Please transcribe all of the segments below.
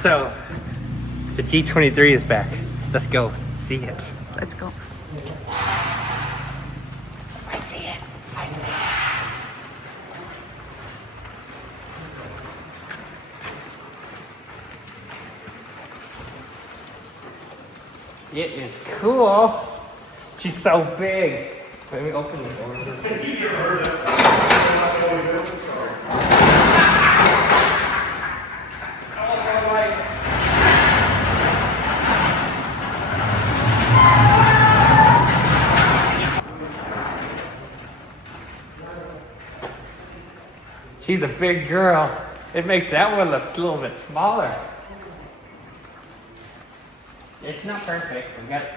So, the G23 is back. Let's go see it. Let's go. I see it. I see it. It is cool. She's so big. Let me open the door. She's a big girl. It makes that one look a little bit smaller. It's not perfect. We got it.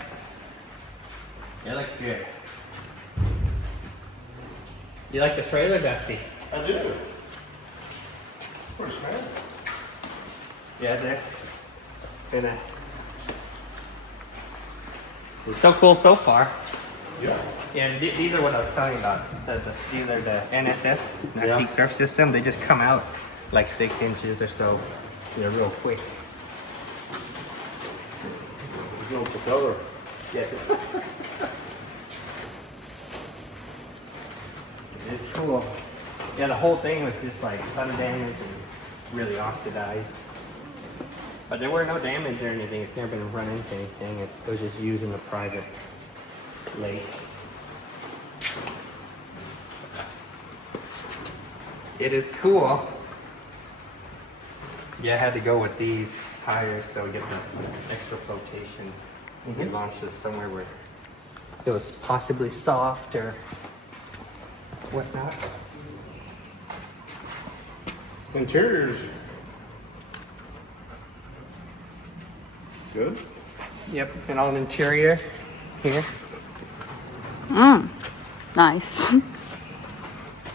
It looks good. You like the trailer, Dusty? I do. Where's man? Yeah, there. It's so cool so far. Yeah. Yeah, and these are what I was telling you about. These are the NSS, Nautique Surf System. They just come out like 6 inches or so. They're real quick. You're going for color. Yeah. It's cool. Yeah, the whole thing was just like sun damaged and really oxidized. But there were no damage or anything. It's never been run into anything. It was just used in a private lake. It is cool. Yeah, I had to go with these tires so we get the extra flotation. We could launch this somewhere where it was possibly soft or whatnot. Interiors. Good. Yep, and all the interior here. Nice.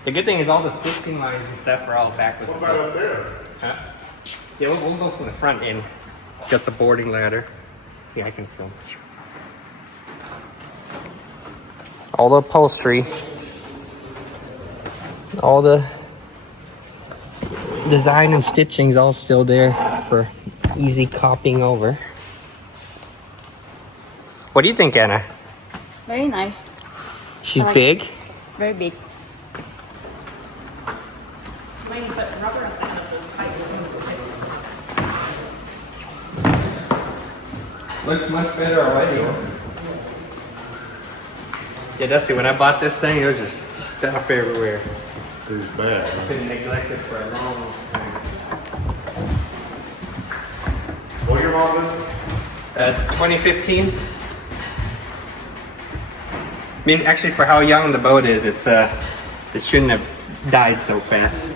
The good thing is all the switching lines and stuff are all back with What the about boat. up there? Huh? Yeah, we'll go from the front end. Got the boarding ladder. Yeah, I can film. All the upholstery. All the design and stitching's all still there for easy copying over. What do you think, Anna? Very nice. She's I like big. Very big. Looks much better already. Yeah, Dusty, when I bought this thing, it was just stuff everywhere. It was bad. It's been neglected for a long time. What your mom is? 2015. I mean, actually, for how young the boat is, it shouldn't have died so fast.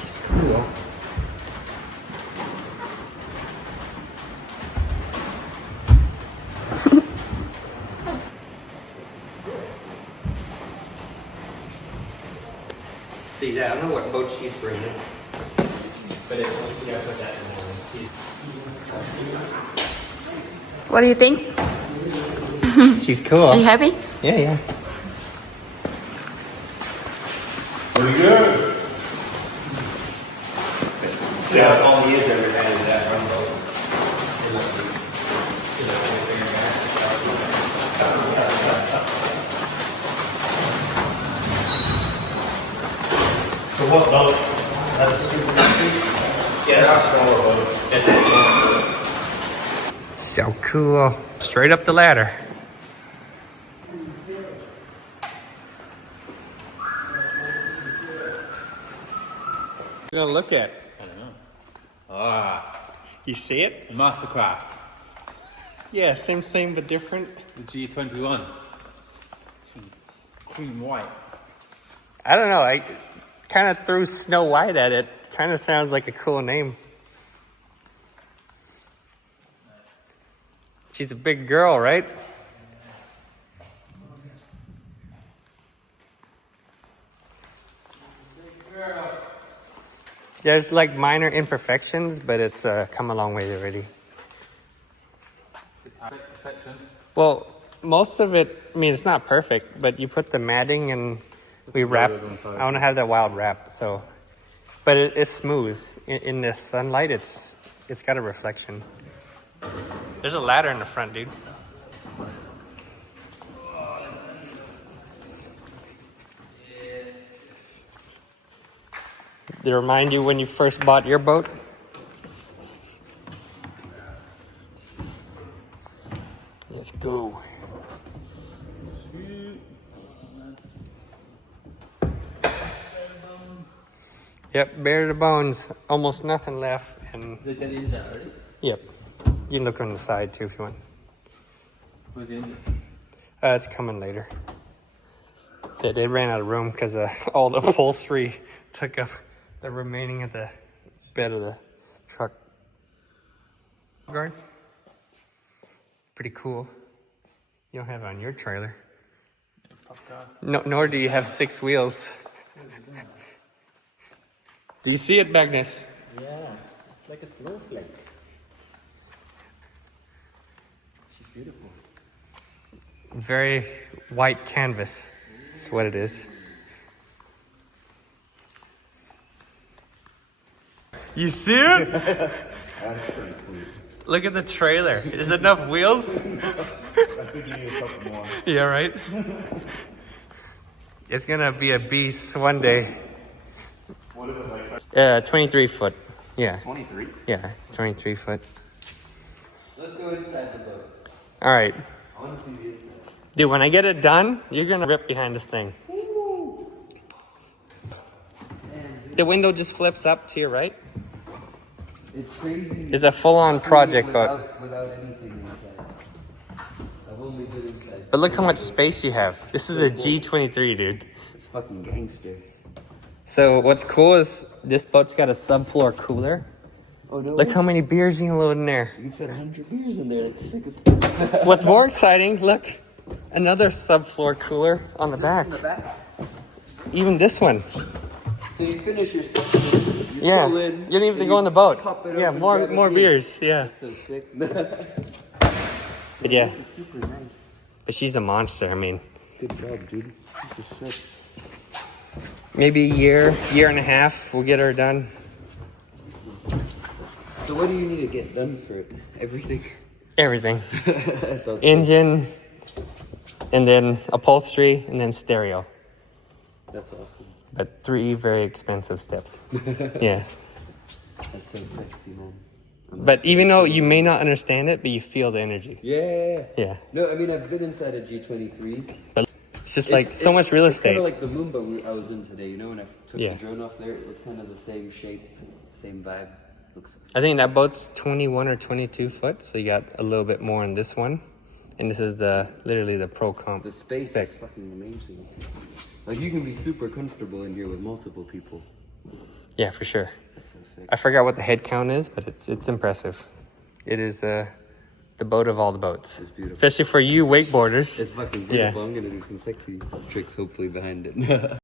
Just cool. See that? I don't know what boat she's bringing, but it, yeah, put that in there. What do you think? She's cool. Are you happy? Yeah, yeah. Pretty good. Yeah, all he has ever had is that run boat. So what boat? That's a super boat? Yeah, That's a smaller boat. It's a small boat. So cool. Straight up the ladder. You're gonna look at. I don't know. You see it? The Mastercraft, Yeah, same but different. the G21. Cream white. I don't know. I kind of threw Snow White at it. Kind of sounds like a cool name. She's a big girl, right? There's like minor imperfections, but it's come a long way already. The Well, most of it, I mean, it's not perfect, but you put the matting and we wrap. I want to have that wild wrap, so. But it's smooth. In the sunlight, it's got a reflection. There's a ladder in the front, dude. They remind you when you first bought your boat? Let's go. Yep, bare to the bones. Almost nothing left. And Is it in there already? yep. You can look on the side too if you want. Who's in? It's coming later. They ran out of room because all the upholstery took up the remaining of the bed of the truck. Guard. Pretty cool. You don't have it on your trailer. No, nor do you have 6 wheels. Do you see it, Magnus? Yeah, it's like a snowflake. She's beautiful. Very white canvas. That's what it is. You see it? That's pretty cool. Look at the trailer. Is it enough wheels? I think you need a couple more. Yeah, right? It's gonna be a beast one day. What is it like? 23 foot. Yeah. 23? Yeah, 23 foot. Let's go inside the boat. All right. I want to see the inside. Dude, when I get it done, you're gonna rip behind this thing. The window just flips up to your right. It's crazy. It's a full-on project boat. Without anything inside. I've only been inside. But look how much space you have. This is a G23, dude. It's fucking gangster. So what's cool is this boat's got a subfloor cooler. Oh no. Look how many beers you can load in there. You can fit 100 beers in there. That's sick as fuck. What's more exciting, look, another subfloor cooler on the back. In the back. Even this one. So you finish your session. You Yeah, pull you in, don't even have to and go in the boat. pop it Yeah, up and more grab a beer. beers. Yeah, That's so sick. but yeah, This is super nice. but she's a monster. I mean, Good job, dude. This is sick. maybe a year and a half, we'll get her done. So what do you need to get done for it? Everything? Everything, That's awesome. engine, and then upholstery, and then stereo. That's awesome. But 3 very expensive steps. Yeah, That's so sexy, man. but even though you may not understand it, but you feel the energy. Yeah. Yeah, No, I mean, I've been inside a G23. but it's just like so much real It's estate. kind of like the Moomba I was in today, you know, when I took Yeah. the drone off there, it was kind of the same shape, same vibe. Looks I think that boat's 21 or 22 foot, so you got a little bit more in this one. And this is literally the pro comp. The space spec. is fucking amazing. Like, you can be super comfortable in here with multiple people. Yeah, for sure. That's so sick. I forgot what the head count is, but it's impressive. It is the boat of all the boats. It's beautiful. Especially for you wakeboarders. It's fucking Yeah. beautiful. I'm gonna do some sexy tricks hopefully behind it.